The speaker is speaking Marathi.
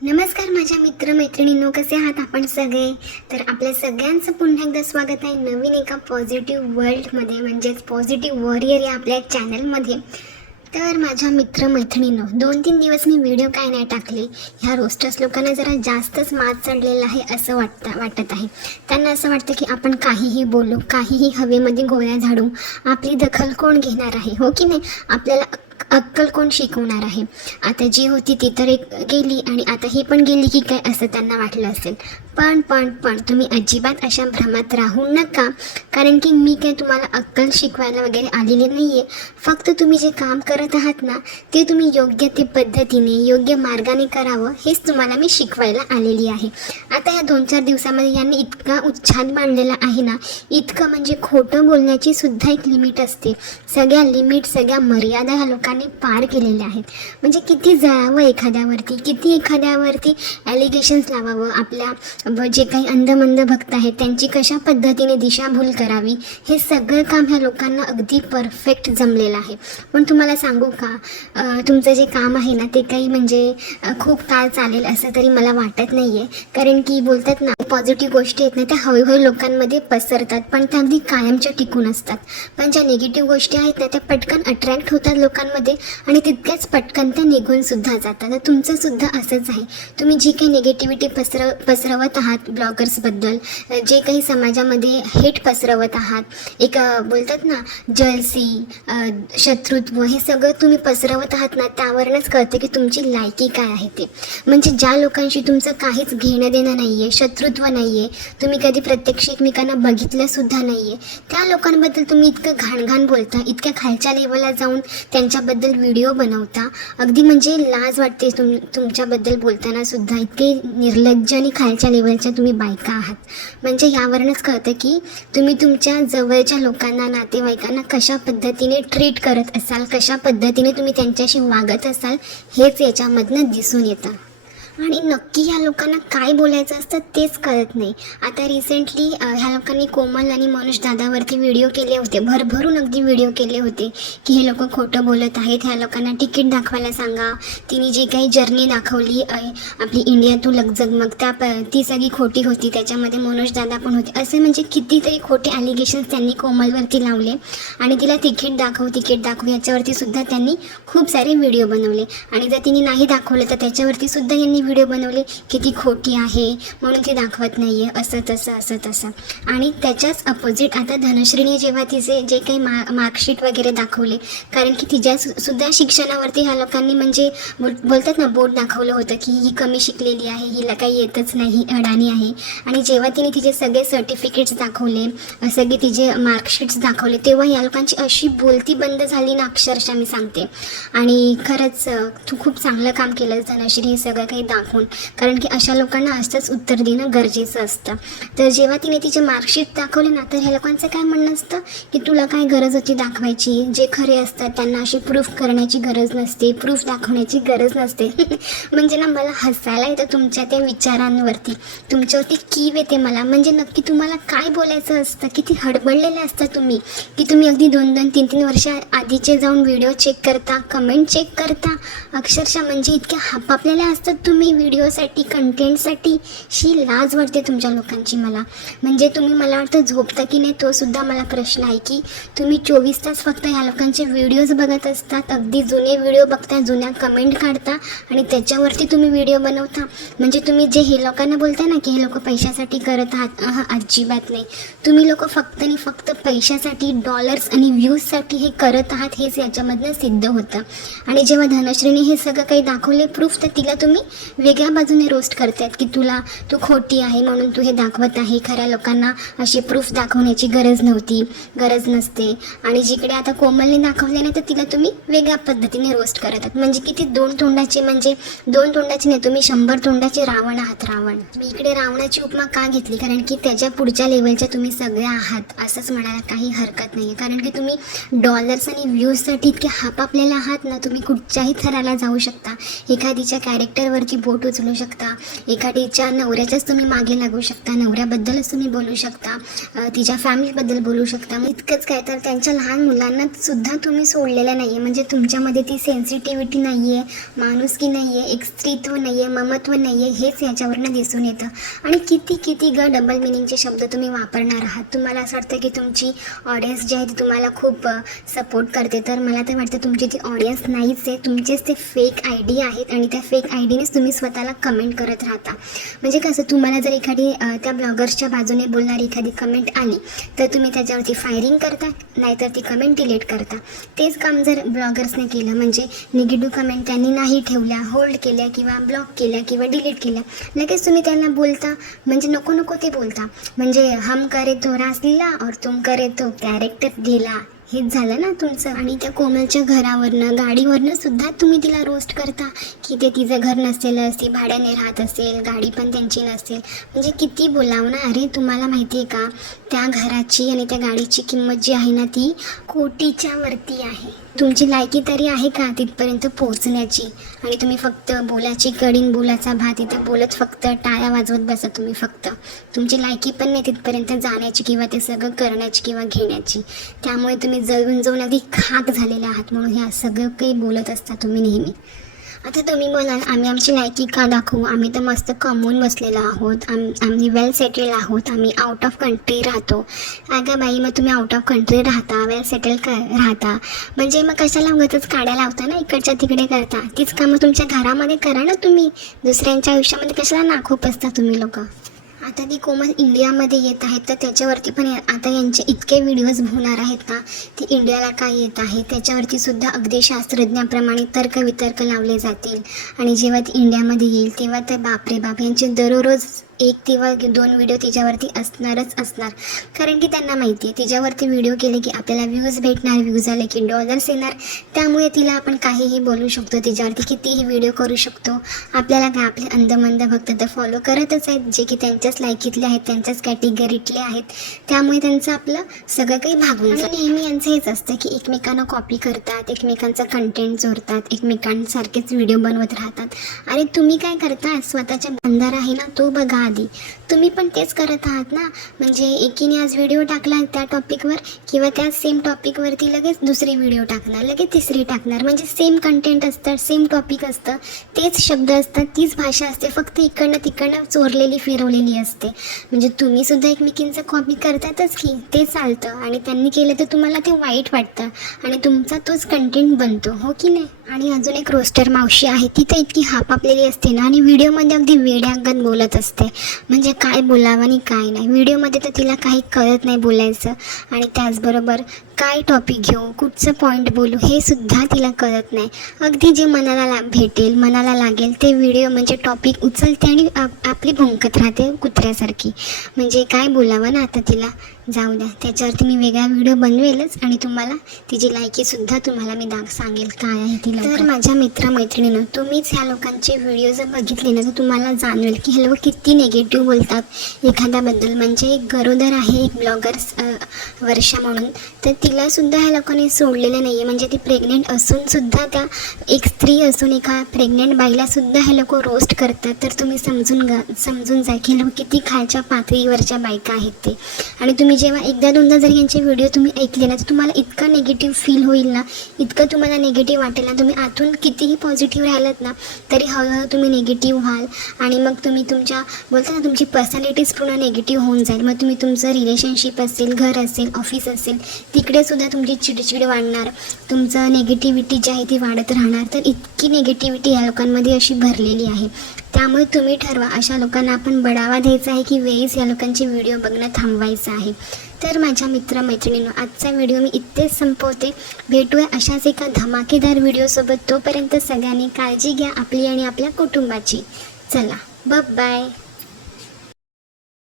नमस्कार माझ्या मित्रमैत्रिणींनो, कसे आहात आपण सगळे? तर आपल्या सगळ्यांचं पुन्हा एकदा स्वागत आहे नवीन एका पॉझिटिव्ह वर्ल्डमध्ये, म्हणजेच पॉझिटिव्ह वॉरियर या आपल्या चॅनलमध्ये. तर माझ्या मित्रमैत्रिणींनो, 2-3 दिवस मी व्हिडिओ काय नाही टाकले. ह्या रोस्टर्स लोकांना जरा जास्तच मात चढलेला आहे असं वाटत आहे. त्यांना असं वाटतं की आपण काहीही बोलू, काहीही हवेमध्ये गोळ्या झाडू, आपली दखल कोण घेणार आहे, हो की नाही? आपल्याला अक्कल कोण शिकवणार आहे? आता जी होती ती तर एक गेली आणि आता ही पण गेली की काय, असं त्यांना वाटलं असेल. पण तुम्ही अजिबात अशा भ्रमात राहू नका, कारण की मी काय तुम्हाला अक्कल शिकवायला वगैरे आलेली नाही आहे. फक्त तुम्ही जे काम करत आहात ना, ते तुम्ही योग्य ते पद्धतीने, योग्य मार्गाने करावं, हेच तुम्हाला मी शिकवायला आलेली आहे. आता या 2-4 दिवसामध्ये यांनी इतका उच्छाद मांडलेला आहे ना, इतकं म्हणजे खोटं बोलण्याची सुद्धा एक लिमिट असते. सगळ्या लिमिट, सगळ्या मर्यादा ह्या लोकांनी पार केलेल्या आहेत. म्हणजे किती जळावं एखाद्यावरती, किती एखाद्यावरती ॲलिगेशन्स लावावं, आपल्या जे काही अंधमंद भक्त आहेत त्यांची कशा पद्धतीने दिशाभूल करावी, हे सगळं काम ह्या लोकांना अगदी परफेक्ट जमलेलं आहे. पण तुम्हाला सांगू का, तुमचं जे काम आहे ना, ते काही म्हणजे खूप काळ चालेल असं तरी मला वाटत नाही आहे. कारण की बोलतात ना, पॉझिटिव्ह गोष्टी आहेत ना, त्या हळूहळू लोकांमध्ये पसरतात, पण त्या अगदी कायमच्या टिकून असतात. पण ज्या निगेटिव्ह गोष्टी आहेत ना, त्या पटकन अट्रॅक्ट होतात लोकांमध्ये आणि तितक्याच पटकन त्या निघून सुद्धा जातात. तर तुमचं सुद्धा असंच आहे. तुम्ही जी काही निगेटिव्हिटी पसरवत आहात ब्लॉगर्सबद्दल, जे काही समाजामध्ये हेट पसरवत आहात, एक बोलतात ना जलसी, शत्रुत्व, हे सगळं तुम्ही पसरवत आहात ना, त्यावरूनच कळतं की तुमची लायकी काय आहे ते. म्हणजे ज्या लोकांशी तुमचं काहीच घेणं देणं नाही आहे, शत्रुत्व नाही आहे, तुम्ही कधी प्रत्यक्ष एकमेकांना बघितलंसुद्धा नाही आहे, त्या लोकांबद्दल तुम्ही इतकं घाणघाण बोलता, इतक्या खालच्या लेवलला जाऊन त्यांच्याबद्दल व्हिडिओ बनवता. अगदी म्हणजे लाज वाटते तुमच्याबद्दल बोलताना सुद्धा. इतके निर्लज्ज आणि खालच्या लेवलच्या तुम्ही बायका आहात. म्हणजे यावरूनच कळतं की तुम्ही तुमच्या जवळच्या लोकांना, नातेवाईकांना कशा पद्धतीने ट्रीट करत असाल, कशा पद्धतीने तुम्ही त्यांच्याशी वागत असाल, हेच याच्यामधनं दिसून येतं. आणि नक्की ह्या लोकांना काय बोलायचं असतं तेच कळत नाही. आता रिसेंटली ह्या लोकांनी कोमल आणि मनोज दादावरती व्हिडिओ केले होते, भरभरून अगदी व्हिडिओ केले होते की हे लोक खोटं बोलत आहेत, ह्या लोकांना तिकीट दाखवायला सांगा. तिने जी काही जर्नी दाखवली आपली इंडिया टू लग्जगमग, ती सगळी खोटी होती, त्याच्यामध्ये मनोज दादा पण होते. असे म्हणजे कितीतरी खोटे ॲलिगेशन्स त्यांनी कोमलवरती लावले आणि तिला तिकीट दाखव याच्यावरती सुद्धा त्यांनी खूप सारे व्हिडिओ बनवले. आणि जर तिने नाही दाखवलं तर त्याच्यावरती सुद्धा यांनी व्हिडिओ बनवले की ती खोटी आहे म्हणून ती दाखवत नाही आहे, असं तसं. आणि त्याच्याच अपोजिट आता धनश्रीने जेव्हा तिचे जे काही मार्कशीट वगैरे दाखवले, कारण की तिच्या सुद्धा शिक्षणावरती ह्या लोकांनी म्हणजे बोलतात ना, बोर्ड दाखवलं होतं की ही कमी शिकलेली आहे, हिला काही येतच नाही, अडाणी आहे. आणि जेव्हा तिने तिचे सगळे सर्टिफिकेट्स दाखवले, सगळे तिचे मार्कशीट्स दाखवले, तेव्हा या लोकांची अशी बोलती बंद झाली ना, अक्षरशः मी सांगते. आणि खरंच तू खूप चांगलं काम केलं धनश्री, हे सगळं काही दाखवून, कारण की अशा लोकांना असंच उत्तर देणं गरजेचं असतं. तर जेव्हा तिने तिचे मार्कशीट दाखवले ना, तर ह्या लोकांचं काय म्हणणं असतं की तुला काय गरज होती दाखवायची, जे खरे असतात त्यांना अशी प्रूफ करण्याची गरज नसते, प्रूफ दाखवण्याची गरज नसते. म्हणजे ना, मला हसायला येतं तुमच्या त्या विचारांवरती, तुमच्यावरती कीव येते मला. म्हणजे नक्की तुम्हाला काय बोलायचं असतं, किती हडबडलेले असता तुम्ही, की तुम्ही अगदी 2-2, 3-3 वर्ष आधीचे जाऊन व्हिडिओ चेक करता, कमेंट चेक करता, अक्षरशः म्हणजे इतक्या हापापलेल्या असतात तुम्ही व्हिडिओसाठी, कंटेंटसाठी. लाज वाटते तुमच्या लोकांची मला. म्हणजे तुम्ही, मला वाटतं झोपता की नाही तो सुद्धा मला प्रश्न आहे, की तुम्ही 24 तास फक्त ह्या लोकांचे व्हिडिओज बघत असतात, अगदी जुने व्हिडिओ बघता, जुन्या कमेंट काढता आणि त्याच्यावरती तुम्ही व्हिडिओ बनवता. म्हणजे तुम्ही जे हे लोकांना बोलता ना की हे लोक पैशासाठी करत आहात, अजिबात नाही. तुम्ही लोक फक्त आणि फक्त पैशासाठी, डॉलर्स आणि व्ह्यूजसाठी हे करत आहात, हेच याच्यामधनं सिद्ध होतं. आणि जेव्हा धनश्रीने हे सगळं काही दाखवले प्रूफ, तर तिला तुम्ही वेगळ्या बाजूने रोस्ट करतायत की तू खोटी आहे म्हणून तू हे दाखवत आहे, खऱ्या लोकांना अशी प्रूफ दाखवण्याची गरज नसते. आणि जिकडे आता कोमलने दाखवले नाही, तर तिला तुम्ही वेगळ्या पद्धतीने रोस्ट करतात. म्हणजे किती दोन तोंडाचे नाही, तुम्ही 100 तोंडाचे रावण आहात, रावण. मी इकडे रावणाची उपमा का घेतली, कारण की त्याच्या पुढच्या लेवलच्या तुम्ही सगळे आहात, असंच म्हणायला काही हरकत नाही. कारण की तुम्ही डॉलर्स आणि व्ह्यूजसाठी इतके हापापलेले आहात ना, तुम्ही कुठच्याही थराला जाऊ शकता. एखादीच्या कॅरेक्टरवरती बोट उचलू शकता, एखादीच्या नवऱ्याच्याच तुम्ही मागे लागू शकता, नवऱ्याबद्दलच तुम्ही बोलू शकता, तिच्या फॅमिलीबद्दल बोलू शकता. इतकंच काय तर त्यांच्या लहान मुलांना सुद्धा तुम्ही सोडलेलं नाही आहे. म्हणजे तुमच्यामध्ये ती सेन्सिटिव्हिटी नाही आहे, माणुसकी नाही आहे, एक स्त्रीत्व नाही आहे, ममत्व नाही आहे, हेच याच्यावरनं दिसून येतं. आणि किती डबल मिनिंगचे शब्द तुम्ही वापरणार आहात. तुम्हाला असं वाटतं की तुमची ऑडियन्स जी आहे ती तुम्हाला खूप सपोर्ट करते, तर मला तर वाटतं तुमची ती ऑडियन्स नाहीच आहे, तुमचेच ते फेक ID आहेत आणि त्या फेक IDनेच तुम्ही स्वतःला कमेंट करत राहता. म्हणजे कसं, तुम्हाला जर एखादी त्या ब्लॉगर्सच्या बाजूने बोलणारी एखादी कमेंट आली तर तुम्ही त्याच्यावरती फायरिंग करता, नाहीतर ती कमेंट डिलीट करता. तेच काम जर ब्लॉगर्सने केलं, म्हणजे निगेटिव्ह कमेंट त्यांनी नाही ठेवल्या, होल्ड केल्या किंवा ब्लॉक केल्या किंवा डिलीट केल्या, लगेच तुम्ही त्यांना बोलता, म्हणजे नको ते बोलता. म्हणजे हम करे तो रासलीला और तुम करे तो कॅरेक्टर ढिला, हेच झालं ना तुमचं. आणि त्या कोमलच्या घरावरनं, गाडीवरनं सुद्धा तुम्ही तिला रोस्ट करता की ते तिचं घर नसेलच, ती भाड्याने राहत असेल, गाडी पण त्यांची नसेल. म्हणजे किती बोलावं ना. अरे तुम्हाला माहिती आहे का, त्या घराची आणि त्या गाडीची किंमत जी आहे ना ती कोटीच्या वरती आहे. तुमची लायकी तरी आहे का तिथपर्यंत पोहोचण्याची? आणि तुम्ही फक्त बोलाची कडीन बोलाचा भात इथे बोलत फक्त टाळ्या वाजवत बसा. तुम्ही फक्त, तुमची लायकी पण नाही तिथपर्यंत जाण्याची किंवा ते सगळं करण्याची किंवा घेण्याची. त्यामुळे तुम्ही जळून अगदी खाक झालेले आहात, म्हणून ह्या सगळं काही बोलत असता तुम्ही नेहमी. आता तुम्ही म्हणाल आम्ही आमची लायकी का दाखवू, आम्ही तर मस्त कमवून बसलेलो आहोत, आम्ही वेल सेटल आहोत, आम्ही आउट ऑफ कंट्री राहतो. अगं बाई, मग तुम्ही आउट ऑफ कंट्री राहता, वेल सेटल राहता, म्हणजे मग कशाला उगाचच काड्या लावता ना, इकडच्या तिकडे करता. तीच कामं तुमच्या घरामध्ये करा ना तुम्ही, दुसऱ्यांच्या आयुष्यामध्ये कशाला नाखूप असता तुम्ही लोक. आता ती कोमल इंडियामध्ये येत आहेत, तर त्याच्यावरती पण आता यांचे इतके व्हिडिओज होणार आहेत का, ती इंडियाला काय येत आहे त्याच्यावरती सुद्धा अगदी शास्त्रज्ञाप्रमाणे तर्कवितर्क लावले जातील. आणि जेव्हा ती इंडियामध्ये येईल तेव्हा तर बापरे बाप, यांचे दररोज 1 किंवा 2 व्हिडिओ तिच्यावरती असणार. कारण की त्यांना माहिती आहे तिच्यावरती व्हिडिओ केले की आपल्याला व्ह्यूज भेटणार, व्ह्यूज आले की डॉलर्स येणार. त्यामुळे तिला आपण काहीही बोलू शकतो, तिच्यावरती कितीही व्हिडिओ करू शकतो. आपल्याला काय, आपले अंधमंद भक्त तर फॉलो करतच आहेत, जे की त्यांच्याच लायकीतले आहेत, त्यांच्याच कॅटेगरीतले आहेत. त्यामुळे त्यांचं आपलं सगळं काही भागून जातं. नेहमी यांचं हेच असतं की एकमेकांना कॉपी करतात, एकमेकांचं कंटेंट चोरतात, एकमेकांसारखेच व्हिडिओ बनवत राहतात. आणि तुम्ही काय करता, स्वतःच्या बंधारा आहे ना तो बघा आधी. तुम्ही पण तेच करत आहात ना. म्हणजे एकीने आज व्हिडिओ टाकला त्या टॉपिकवर किंवा त्या सेम टॉपिकवरती लगेच दुसरी व्हिडिओ टाकणार, लगेच तिसरी टाकणार. म्हणजे सेम कंटेंट असतं, सेम टॉपिक असतं, तेच शब्द असतात, तीच भाषा असते, फक्त इकडनं तिकडनं चोरलेली फिरवलेली असते. म्हणजे तुम्ही सुद्धा एकमेकींचं कॉपी करतातच की, ते चालतं. आणि त्यांनी केलं तर तुम्हाला ते वाईट वाटतं आणि तुमचा तोच कंटेंट बनतो, हो की नाही. आणि अजून एक रोस्टर मावशी आहे, ती तर इतकी हापापलेली असते ना, आणि व्हिडिओमध्ये अगदी वेड्यांगत बोलत असते. म्हणजे काय बोलावं आणि काय नाही. व्हिडिओमध्ये तर तिला काही कळत नाही बोलायचं, आणि त्याचबरोबर काय टॉपिक घेऊ, कुठचं पॉईंट बोलू हे सुद्धा तिला कळत नाही. अगदी जे मनाला भेटेल, मनाला लागेल ते व्हिडिओ म्हणजे टॉपिक उचलते आणि आपली भुंकत राहते कुत्र्यासारखी. म्हणजे काय बोलावं ना आता तिला. जाऊ द्या, त्याच्यावरती मी वेगळा व्हिडिओ बनवेलच आणि तुम्हाला तिची लायकीसुद्धा तुम्हाला मी सांगेल काय आहे ती. तर माझ्या मित्रमैत्रिणीनं, तुम्हीच ह्या लोकांचे व्हिडिओ जर बघितले ना तर तुम्हाला जाणवेल की हे लोक किती निगेटिव्ह बोलतात एखाद्याबद्दल. म्हणजे एक गरोदर आहे, एक ब्लॉगर्स वर्षा म्हणून, तर तिलासुद्धा ह्या लोकांनी सोडलेलं नाही आहे. म्हणजे ती प्रेग्नेंट असूनसुद्धा, त्या एक स्त्री असून एका प्रेग्नेंट बाईलासुद्धा हे लोक रोस्ट करतात. तर तुम्ही समजून जा की लोक किती खालच्या पातळीवरच्या बायका आहेत ते. आणि तुम्ही जेव्हा 1-2दा जर यांचे व्हिडिओ तुम्ही ऐकले ना तर तुम्हाला इतका निगेटिव्ह फील होईल ना, इतकं तुम्हाला निगेटिव्ह वाटेल ना, तुम्ही आतून कितीही पॉझिटिव्ह राहिलात ना तरी हळूहळू तुम्ही निगेटिव्ह व्हाल. आणि मग तुम्ही तुमच्या बोलता ना तुमची पर्सनॅलिटीज पूर्ण निगेटिव्ह होऊन जाईल. मग तुम्ही तुमचं रिलेशनशिप असेल, घर असेल, ऑफिस असेल, तिकडेसुद्धा तुमची चिडचिड वाढणार, तुमचं निगेटिव्हिटी जी आहे ती वाढत राहणार. तर इतकी निगेटिव्हिटी या लोकांमध्ये अशी भरलेली आहे. त्यामुळे तुम्ही ठरवा, अशा लोकांना आपण बढावा द्यायचा आहे की वेळीच या लोकांचे व्हिडिओ बघणं थांबवायचं आहे. तर माझ्या मित्रमैत्रिणींनो, आजचा व्हिडिओ मी इथेच संपवते. भेटूया अशाच एका धमाकेदार व्हिडिओसोबत. तोपर्यंत सगळ्यांनी काळजी घ्या आपली आणि आपल्या कुटुंबाची. चला, बाय.